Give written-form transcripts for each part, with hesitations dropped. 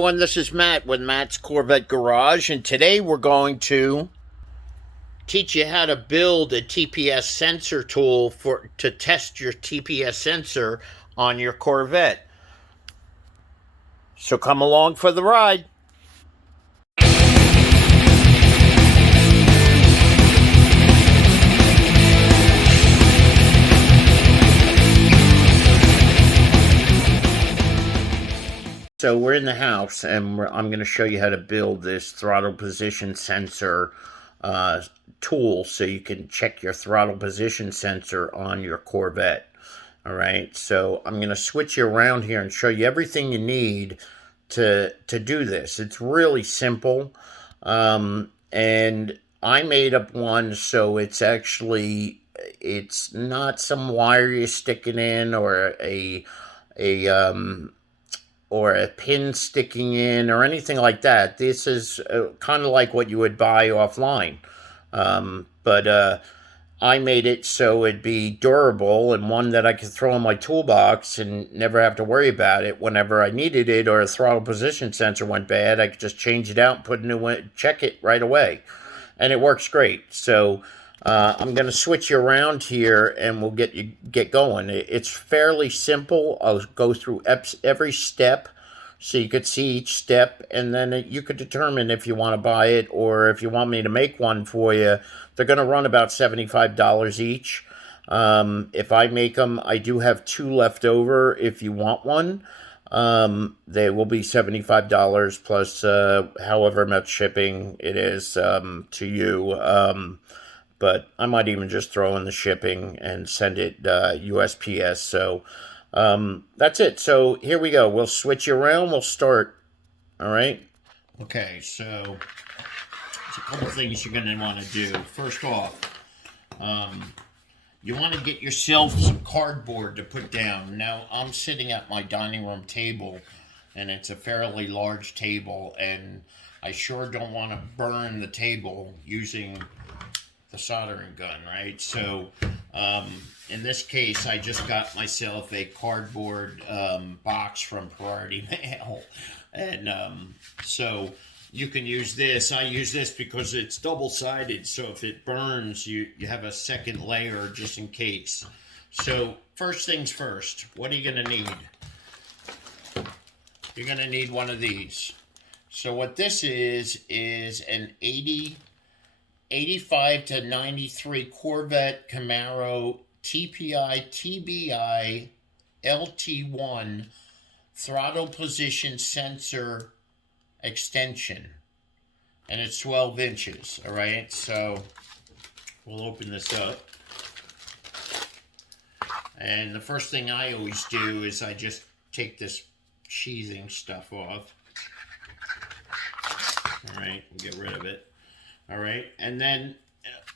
This is Matt with Matt's Corvette Garage, and today we're going to teach you how to build a TPS sensor tool to test your TPS sensor on your Corvette. So come along for the ride. So we're in the house, and I'm going to show you how to build this throttle position sensor tool so you can check your throttle position sensor on your Corvette. All right, so I'm going to switch you around here and show you everything you need to do this. It's really simple, and I made up one so it's not some wire you're sticking in or a pin sticking in or anything like that. This is kind of like what you would buy offline. But I made it so it'd be durable and one that I could throw in my toolbox and never have to worry about it whenever I needed it, or a throttle position sensor went bad. I could just change it out and put a new one, check it right away. And it works great. So I'm going to switch you around here and we'll get going. It's fairly simple. I'll go through every step so you could see each step, and then you could determine if you want to buy it or if you want me to make one for you. They're going to run about $75 each. If I make them, I do have 2 left over if you want one. They will be $75 plus however much shipping it is to you. But I might even just throw in the shipping and send it USPS. So that's it. So here we go. We'll switch you around. We'll start. All right. Okay, so there's a couple things you're going to want to do. First off, you want to get yourself some cardboard to put down. Now, I'm sitting at my dining room table, and it's a fairly large table, and I sure don't want to burn the table using the soldering gun, right? So in this case, I just got myself a cardboard box from Priority Mail, and so you can use this. I use this because it's double-sided, so if it burns, you have a second layer just in case. So first things first, what are you going to need? You're going to need one of these. So what this is an 85 to 93 Corvette Camaro TBI LT1 throttle position sensor extension, and it's 12 inches. All right, so we'll open this up, and the first thing I always do is I just take this sheathing stuff off. All right, get rid of it. All right, and then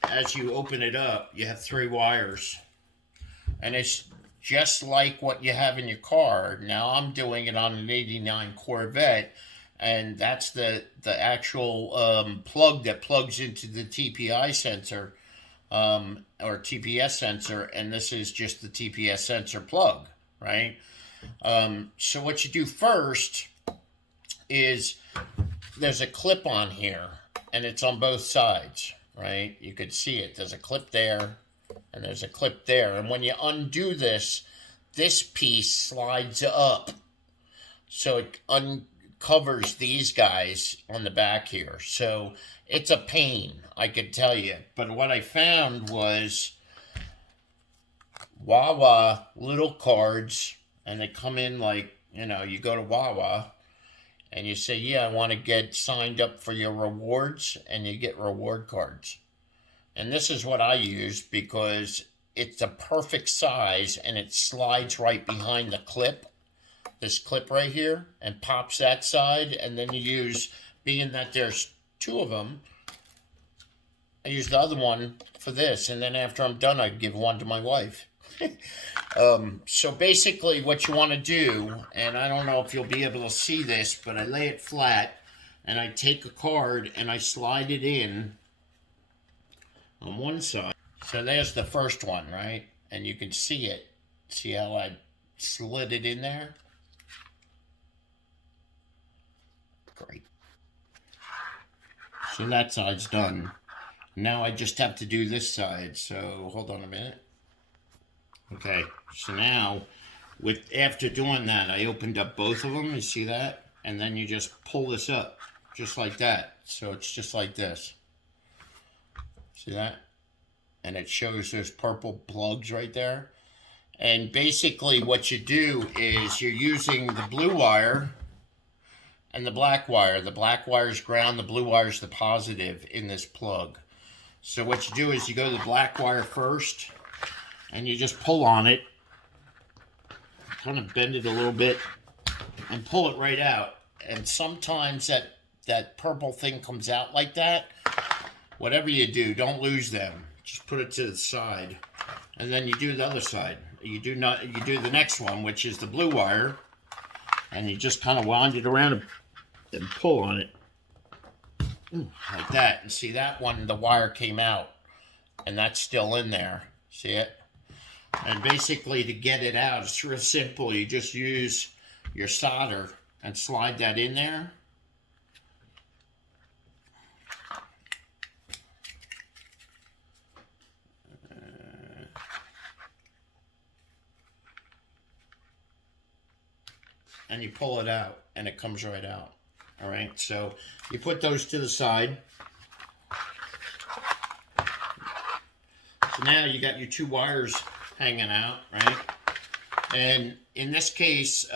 as you open it up, you have 3 wires, and it's just like what you have in your car. Now I'm doing it on an 89 Corvette, and that's the actual plug that plugs into the TPI sensor or TPS sensor, and this is just the TPS sensor plug, right? So what you do first is there's a clip on here, and it's on both sides, right? You could see it. There's a clip there, and there's a clip there. And when you undo this, this piece slides up. So it uncovers these guys on the back here. So it's a pain, I could tell you. But what I found was Wawa little cards, and they come in like, you go to Wawa, and you say, yeah, I want to get signed up for your rewards, and you get reward cards. And this is what I use because it's the perfect size, and it slides right behind the clip, this clip right here, and pops that side. And then you use, being that there's 2 of them, I use the other one for this. And then after I'm done, I give one to my wife. So basically what you want to do, and I don't know if you'll be able to see this, but I lay it flat and I take a card and I slide it in on one side. So there's the first one, right? And you can see it. See how I slid it in there? So that side's done. Now I just have to do this side. So hold on a minute. Okay, so now after doing that, I opened up both of them. You see that? And then you just pull this up, just like that. So it's just like this. See that? And it shows those purple plugs right there. And basically what you do is you're using the blue wire and the black wire. The black wire is ground, the blue wire is the positive in this plug. So what you do is you go to the black wire first, and you just pull on it, kind of bend it a little bit, and pull it right out. And sometimes that purple thing comes out like that. Whatever you do, don't lose them. Just put it to the side, and then you do the other side. You do the next one, which is the blue wire, and you just kind of wind it around and pull on it like that. And see that one, the wire came out, and that's still in there. See it? And basically, to get it out, it's real simple. You just use your solder and slide that in there. And you pull it out, and it comes right out. All right, so you put those to the side. So now you got your two wires hanging out, right? And in this case,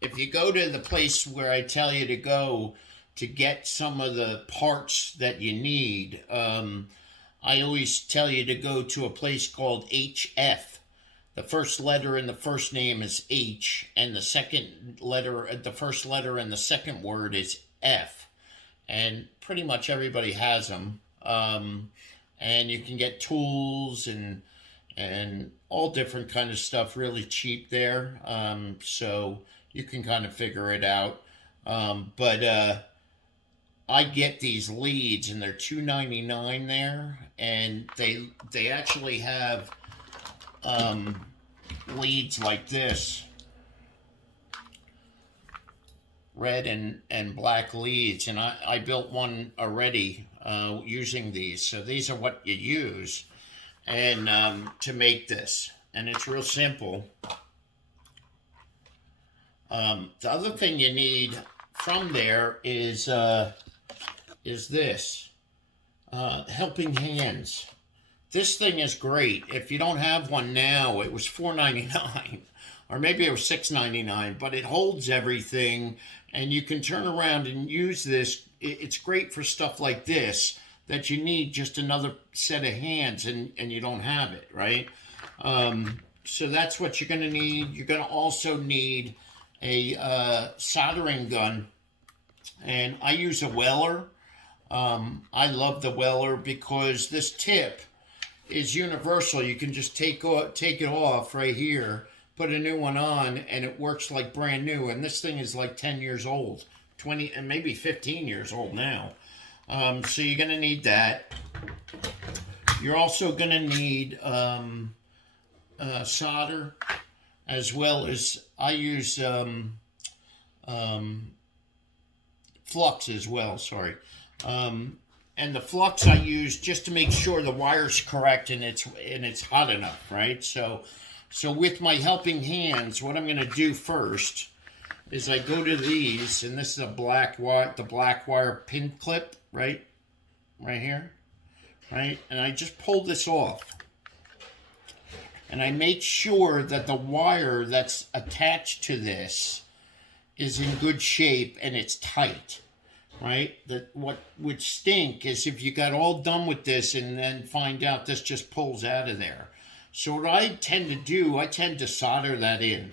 if you go to the place where I tell you to go to get some of the parts that you need, I always tell you to go to a place called HF. The first letter in the first name is H, and the first letter in the second word is F. And pretty much everybody has them. And you can get tools and all different kind of stuff really cheap there. So you can kind of figure it out. But I get these leads, and they're $2.99 there, and they actually have leads like this, red and black leads, and I built one already using these. So these are what you use and to make this, and it's real simple. The other thing you need from there is this helping hands. This thing is great. If you don't have one now, it was $4.99, or maybe it was $6.99, but it holds everything, and you can turn around and use this. It's great for stuff like this that you need just another set of hands, and you don't have it, right? So that's what you're going to need. You're going to also need a soldering gun, and I use a Weller. I love the Weller because this tip is universal. You can just take it off right here, put a new one on, and it works like brand new. And this thing is like 10 years old, 20, and maybe 15 years old now. So you're going to need that. You're also going to need solder, as well as I use flux as well, sorry. And the flux I use just to make sure the wire's correct and it's hot enough, right? So with my helping hands, what I'm going to do first is I go to these, and this is the black wire pin clip, right here, right? And I just pull this off, and I make sure that the wire that's attached to this is in good shape and it's tight. Right? That what would stink is if you got all done with this and then find out this just pulls out of there. So what I tend to do, I tend to solder that in,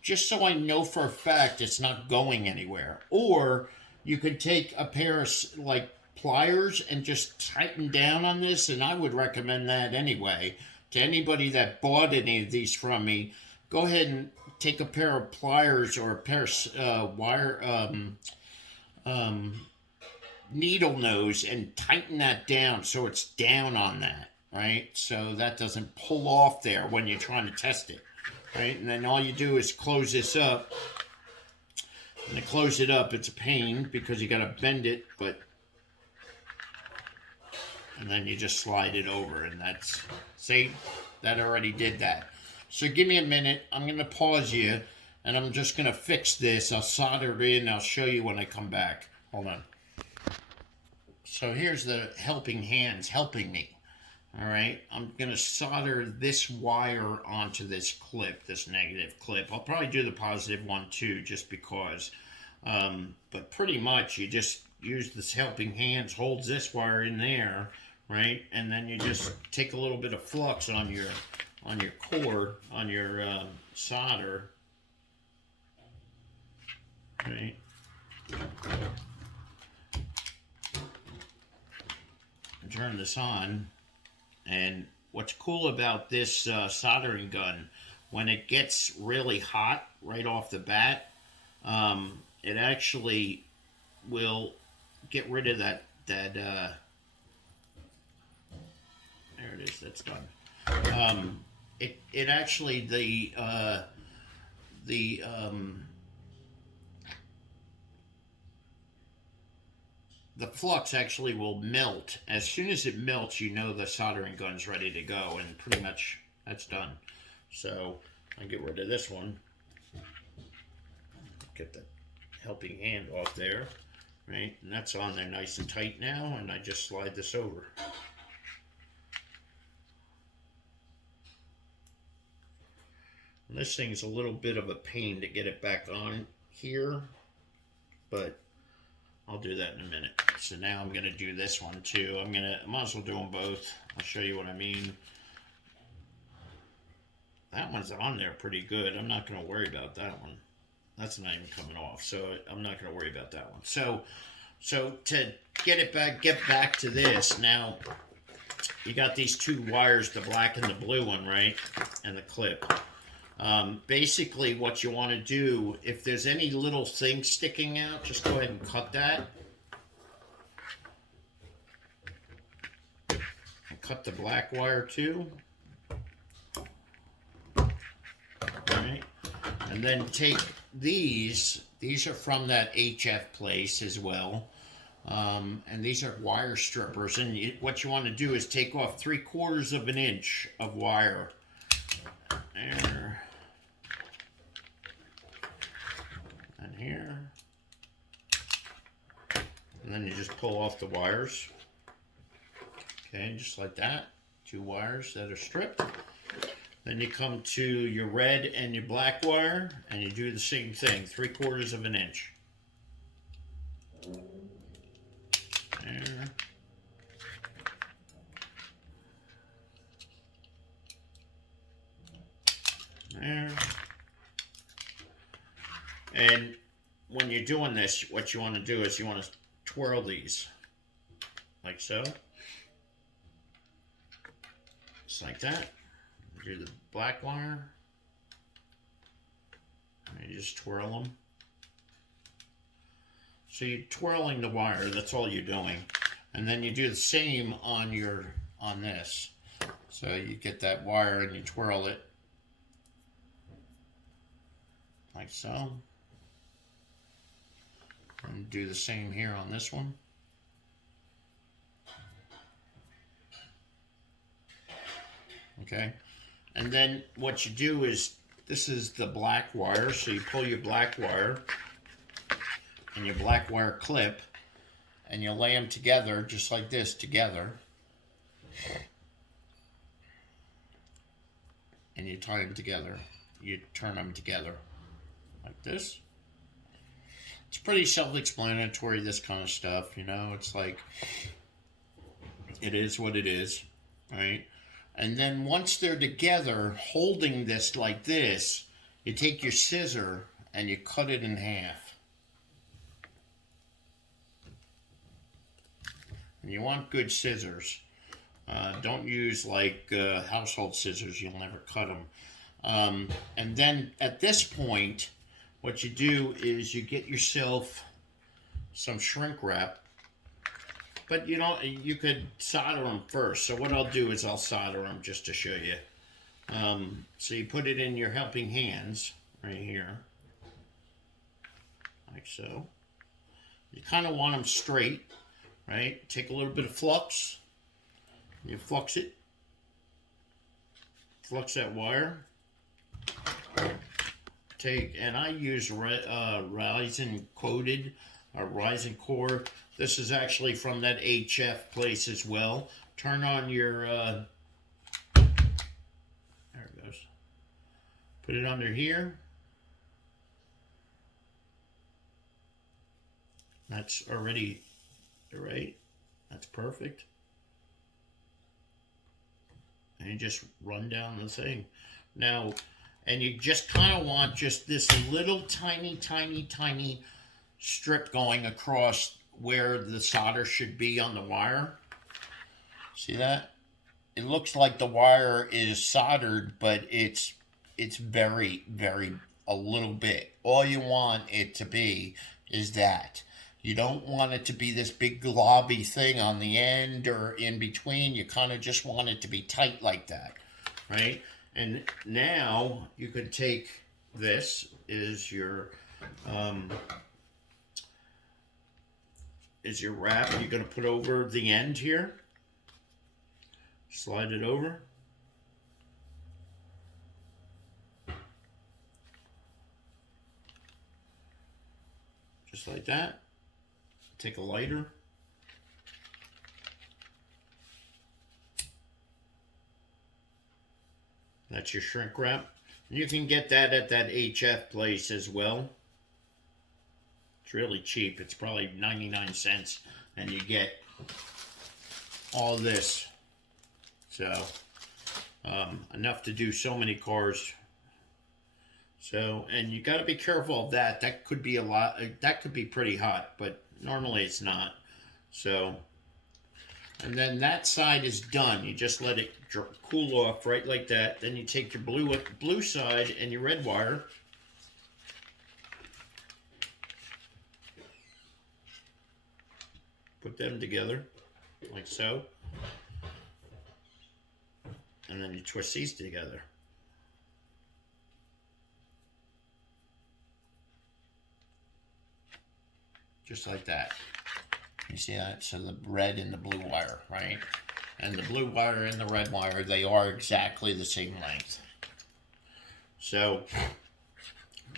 just so I know for a fact it's not going anywhere. Or you could take a pair of like pliers and just tighten down on this, and I would recommend that anyway to anybody that bought any of these from me. Go ahead and take a pair of pliers or a pair of needle nose and tighten that down so it's down on that, right? So that doesn't pull off there when you're trying to test it, right? And then all you do is close this up. And to close it up, it's a pain because you got to bend it, but and then you just slide it over, and that's, see, that already did that. So give me a minute. I'm going to pause you, and I'm just going to fix this. I'll solder it in. I'll show you when I come back. Hold on. So here's the helping hands helping me. All right, I'm going to solder this wire onto this clip, this negative clip. I'll probably do the positive one too, just because. But pretty much you just use this helping hands, holds this wire in there, right? And then you just take a little bit of flux on your cord, on your solder, right? Turn this on. And what's cool about this soldering gun, when it gets really hot right off the bat, it actually will get rid of that there it is, that's done. It actually, the flux actually will melt. As soon as it melts, you know the soldering gun's ready to go, and pretty much that's done. So I'll get rid of this one. Get the helping hand off there, right? And that's on there nice and tight now, and I just slide this over. And this thing's a little bit of a pain to get it back on here, but I'll do that in a minute. So now I'm gonna do this one too. I might as well do them both. I'll show you what I mean. That one's on there pretty good. I'm not gonna worry about that one. That's not even coming off, so I'm not gonna worry about that one. So to get back to this, now you got these two wires, the black and the blue one, right? And the clip. Basically what you want to do, if there's any little thing sticking out, just go ahead and cut that. And cut the black wire too. Alright. And then take these are from that HF place as well. And these are wire strippers, and what you want to do is take off 3/4 of an inch of wire. There. And here. And then you just pull off the wires. Okay, just like that. 2 wires that are stripped. Then you come to your red and your black wire, and you do the same thing, 3/4 of an inch. There. There. And when you're doing this, what you want to do is you want to twirl these like so. Just like that. Do the black wire. And you just twirl them. So you're twirling the wire, that's all you're doing. And then you do the same on this. So you get that wire and you twirl it. Like so. And do the same here on this one. Okay. And then what you do is, this is the black wire, so you pull your black wire and your black wire clip, and you lay them together just like this together, and you tie them together. You turn them together like this. It's pretty self-explanatory, this kind of stuff, you know. It's like, it is what it is, right? And then once they're together, holding this like this, you take your scissor and you cut it in half. And you want good scissors. Don't use like household scissors, you'll never cut them. And then at this point, what you do is you get yourself some shrink wrap. But you could solder them first. So what I'll do is I'll solder them just to show you. So you put it in your helping hands right here, like so. You kind of want them straight, right? Take a little bit of flux, You flux it. Flux that wire. And I use Ryzen coated, or Ryzen core. This is actually from that HF place as well. Turn on your, there it goes. Put it under here. That's already, right? That's perfect. And you just run down the thing. Now, and you just kind of want just this little tiny strip going across where the solder should be on the wire. See that? It looks like the wire is soldered, but it's very a little bit. All you want it to be is that. You don't want it to be this big globby thing on the end or in between. You kind of just want it to be tight like that, right? And now you can take this is your wrap you're going to put over the end here. Slide it over. Just like that. Take a lighter. That's your shrink wrap. You can get that at that HF place as well. It's really cheap. It's probably 99 cents and you get all this. So enough to do so many cars. So, and you got to be careful of that. That could be a lot. That could be pretty hot, but normally it's not. So, and then that side is done. You just let it cool off right like that. Then you take your blue side and your red wire. Put them together like so. And then you twist these together. Just like that. You see that? So the red and the blue wire, right? And the blue wire and the red wire, they are exactly the same length. So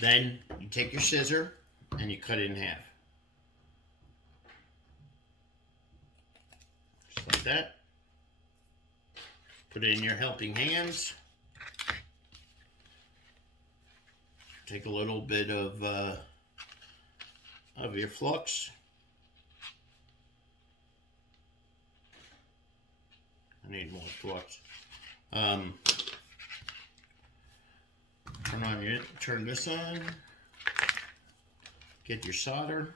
then you take your scissor and you cut it in half. Just like that. Put it in your helping hands. Take a little bit of your flux. I need more flux. Turn this on. Get your solder.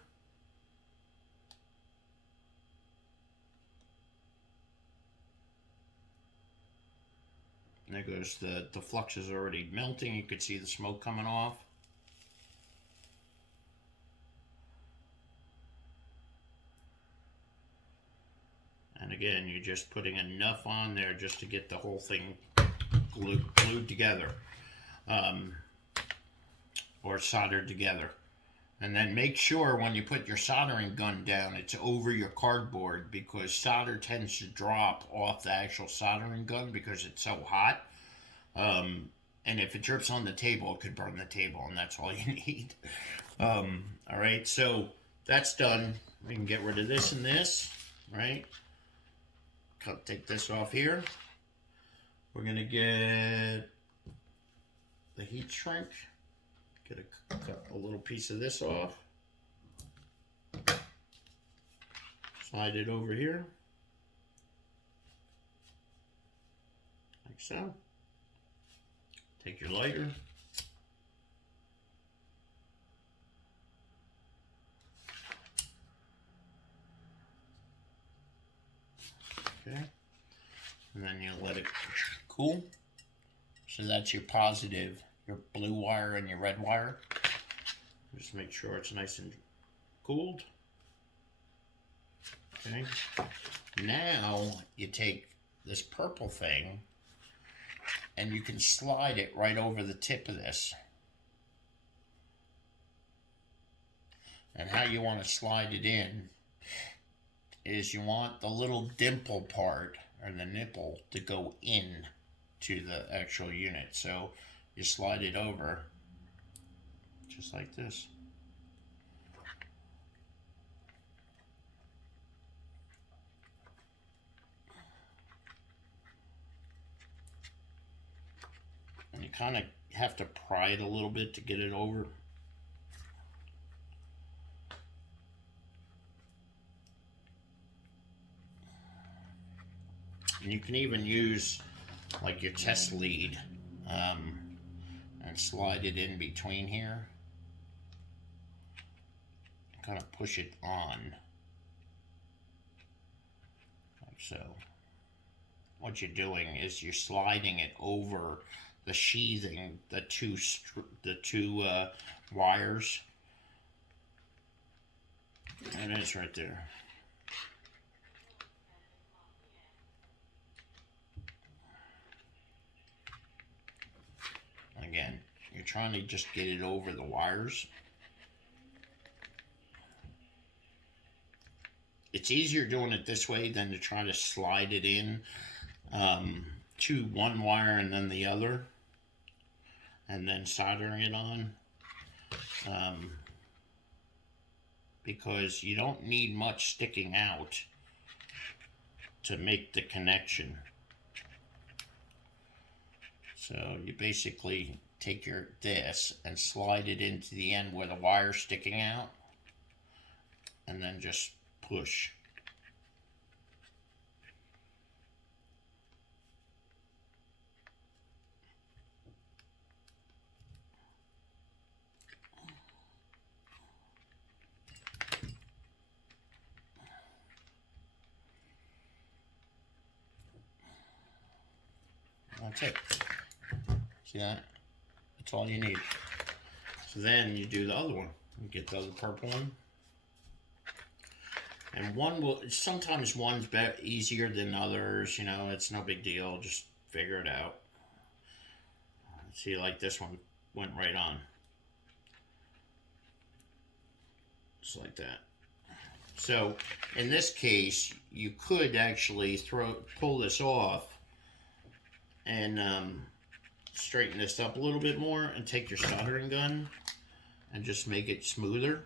And there goes the flux is already melting. You could see the smoke coming off. And again, you're just putting enough on there just to get the whole thing glued together, or soldered together. And then make sure when you put your soldering gun down, it's over your cardboard, because solder tends to drop off the actual soldering gun because it's so hot. And if it drips on the table, it could burn the table, and that's all you need. All right, so that's done. We can get rid of this and this, right? Take this off here. We're gonna get the heat shrink. Cut a little piece of this off. Slide it over here, like so. Take your lighter. Okay, and then you let it cool. So that's your positive, your blue wire and your red wire. Just make sure it's nice and cooled. Okay, now you take this purple thing and you can slide it right over the tip of this. And how you want to slide it in is you want the little dimple part, or the nipple to go in to the actual unit. So you slide it over just like this. And you kind of have to pry it a little bit to get it over. And you can even use like your test lead and slide it in between here. Kind of push it on like so. What you're doing is you're sliding it over the sheathing, the two wires, and it's right there. Again, you're trying to just get it over the wires. It's easier doing it this way than to try to slide it in to one wire and then the other, and then soldering it on, because you don't need much sticking out to make the connection. So you basically take this and slide it into the end where the wire's sticking out, and then just push. That's it. See that? That's all you need. So then you do the other one. You get the other purple one. And one will, sometimes one's easier than others, you know, it's no big deal, just figure it out. See, like this one went right on. Just like that. So in this case, you could actually pull this off and straighten this up a little bit more and take your soldering gun and just make it smoother.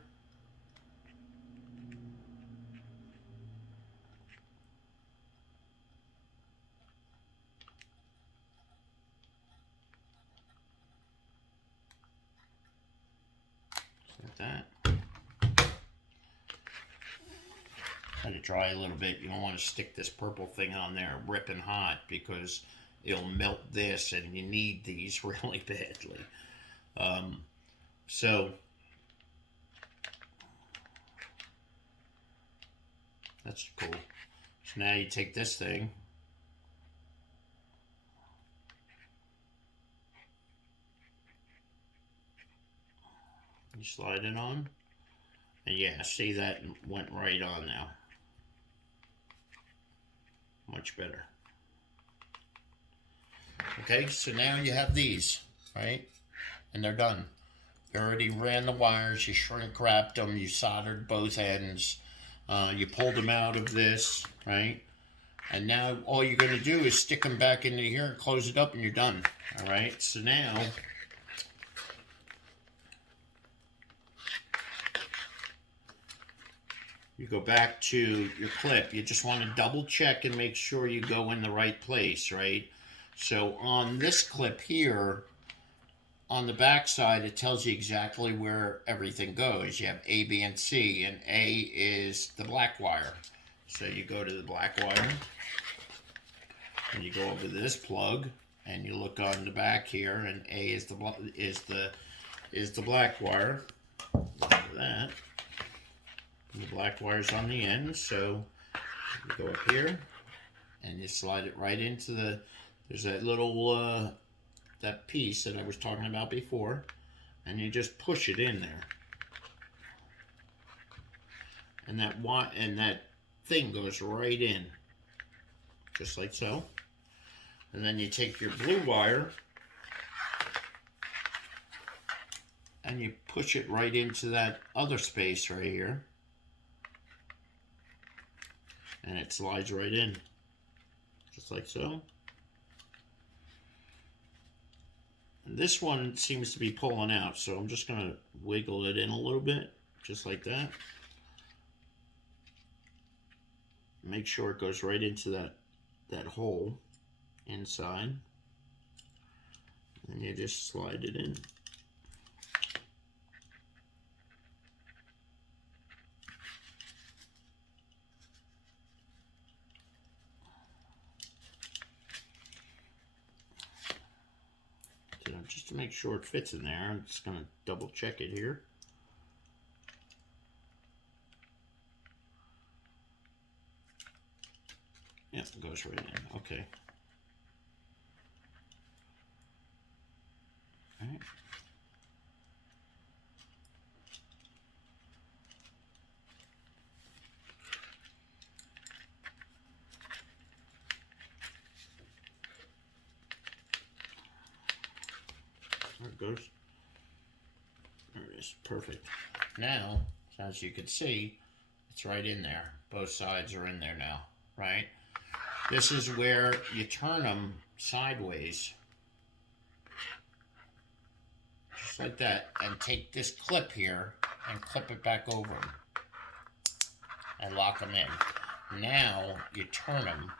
Like that. Let it dry a little bit. You don't want to stick this purple thing on there ripping hot, because it'll melt this, and you need these really badly. So that's cool. So now you take this thing, you slide it on, and yeah, see, that went right on now. Much better. Okay, so now you have these, right? And they're done. You already ran the wires, you shrink wrapped them, you soldered both ends, you pulled them out of this, right? And now all you're going to do is stick them back into here and close it up, and you're done. All right, so now you go back to your clip. You just want to double check and make sure you go in the right place, right? So on this clip here, on the back side, it tells you exactly where everything goes. You have A, B, and C, and A is the black wire. So you go to the black wire, and you go over this plug, and you look on the back here, and A is the black wire. Look at that. And the black wire's on the end, so you go up here, and you slide it right into the. There's that little that piece that I was talking about before, and you just push it in there, and that thing goes right in, just like so. And then you take your blue wire and you push it right into that other space right here, and it slides right in, just like so. And this one seems to be pulling out, so I'm just going to wiggle it in a little bit, just like that. Make sure it goes right into that hole inside. And you just slide it in. So just to make sure it fits in there, I'm just going to double check it here. Yep, it goes right in. Okay. All right. There it goes. There it is. Perfect. Now, as you can see, it's right in there. Both sides are in there now, right? This is where you turn them sideways. Just like that. And take this clip here and clip it back over them. And lock them in. Now, you turn them.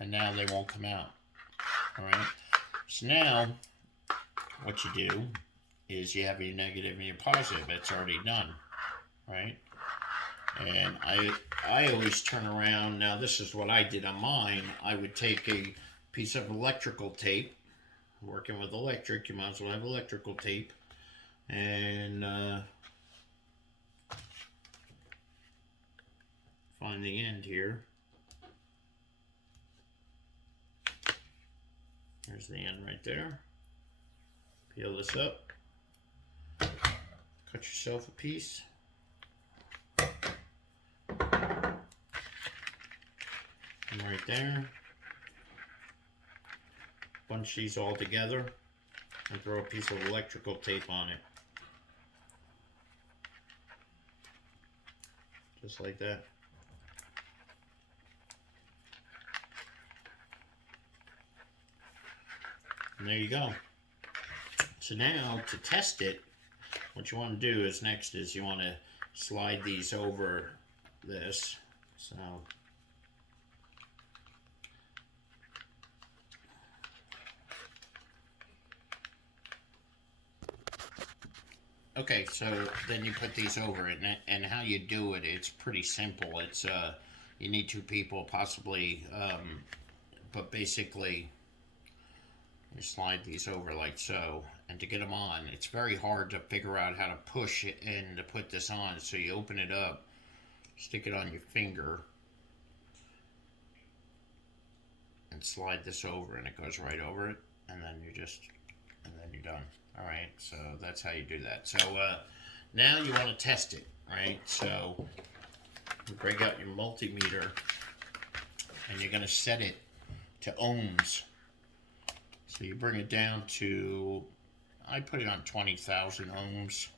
And now they won't come out. Alright? So now, what you do is you have your negative and your positive. It's already done. Right? And I always turn around. Now, this is what I did on mine. I would take a piece of electrical tape. Working with electric, you might as well have electrical tape. And find the end here. There's the end right there. Peel this up. Cut yourself a piece. And right there. Bunch these all together and throw a piece of electrical tape on it. Just like that. And there you go. So now to test it, what you want to do is next is you want to slide these over this. So okay, so then you put these over it, and how you do it, it's pretty simple. It's you need two people possibly, but basically you slide these over like so, and to get them on, it's very hard to figure out how to push it and to put this on. So you open it up, stick it on your finger, and slide this over, and it goes right over it, and then you're done. All right, so that's how you do that. So now you want to test it, right? So you break out your multimeter, and you're going to set it to ohms. So you bring it down to, I put it on 20,000 ohms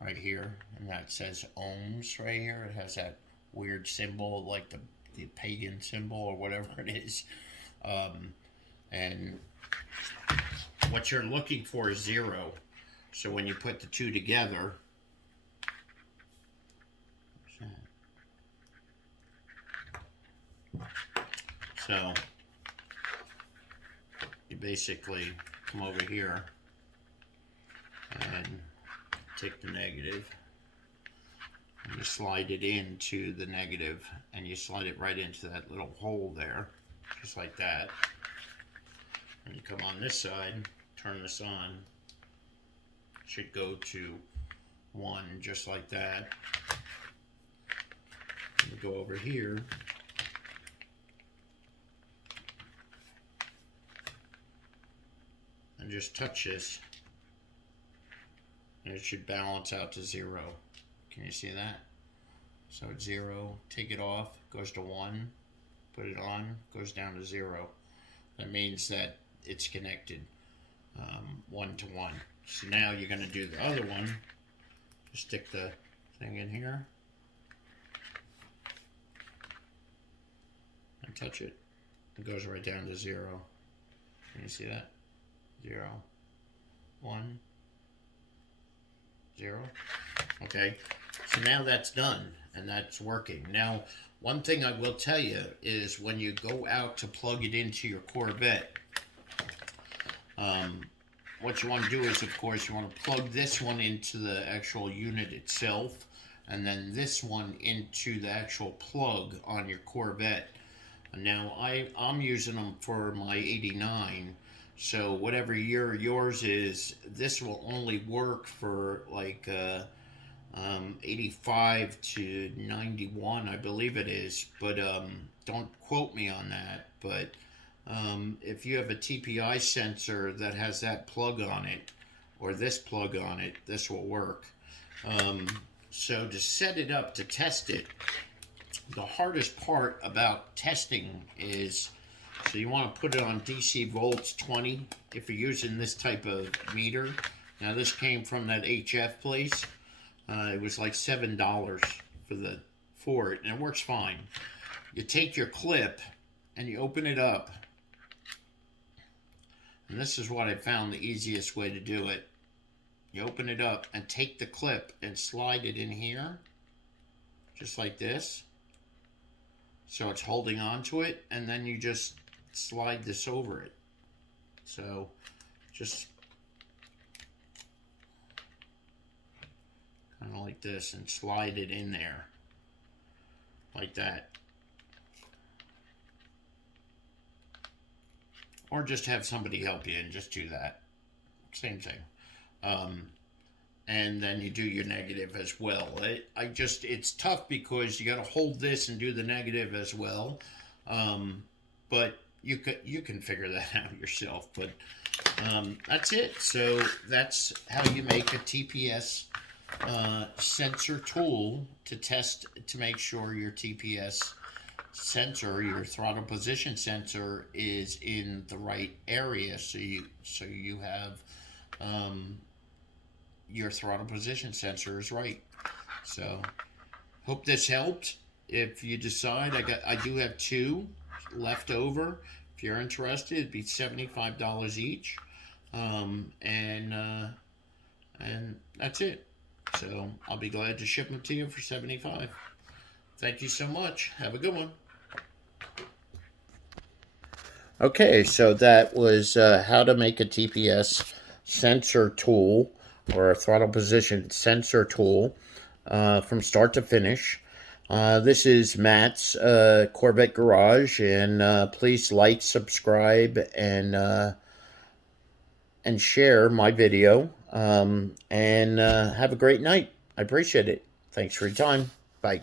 right here, and that says ohms right here. It has that weird symbol, like the pagan symbol or whatever it is. And what you're looking for is 0. So when you put the two together, so you basically come over here and take the negative and you slide it into the negative, and you slide it right into that little hole there, just like that. And you come on this side, turn this on, should go to 1 just like that. And you go over here, and just touch this, and it should balance out to 0. Can you see that? So it's 0, take it off, goes to 1, put it on, goes down to 0. That means that it's connected 1 to 1. So now you're going to do the other one. Just stick the thing in here and touch it. It goes right down to 0. Can you see that? 0, 1, 0. Okay, so now that's done and that's working. Now, one thing I will tell you is when you go out to plug it into your Corvette, what you want to do is, of course, you want to plug this one into the actual unit itself, and then this one into the actual plug on your Corvette. Now, I'm using them for my 89, so whatever year yours is, this will only work for like 85 to 91, I believe it is, but don't quote me on that. But if you have a TPI sensor that has that plug on it, or this plug on it, this will work. So to set it up to test it, the hardest part about testing is, so you want to put it on DC volts 20 if you're using this type of meter. Now this came from that HF place. It was like $7 for it, and it works fine. You take your clip and you open it up, and this is what I found the easiest way to do it. You open it up and take the clip and slide it in here, just like this. So it's holding on to it, and then you just slide this over it. So just kind of like this and slide it in there like that. Or just have somebody help you and just do that. Same thing. And then you do your negative as well. It's tough because you got to hold this and do the negative as well. But you can figure that out yourself. But that's it. So that's how you make a TPS sensor tool to test, to make sure your TPS sensor, your throttle position sensor, is in the right area, so you have your throttle position sensor is right. So hope this helped. If you decide, I do have 2 left over. If you're interested, it'd be $75 each, and that's it. So I'll be glad to ship them to you for $75. Thank you so much. Have a good one. Okay, so that was how to make a TPS sensor tool, or a throttle position sensor tool, from start to finish. This is Matt's Corvette Garage, and please like, subscribe, and share my video, and have a great night. I appreciate it. Thanks for your time. Bye.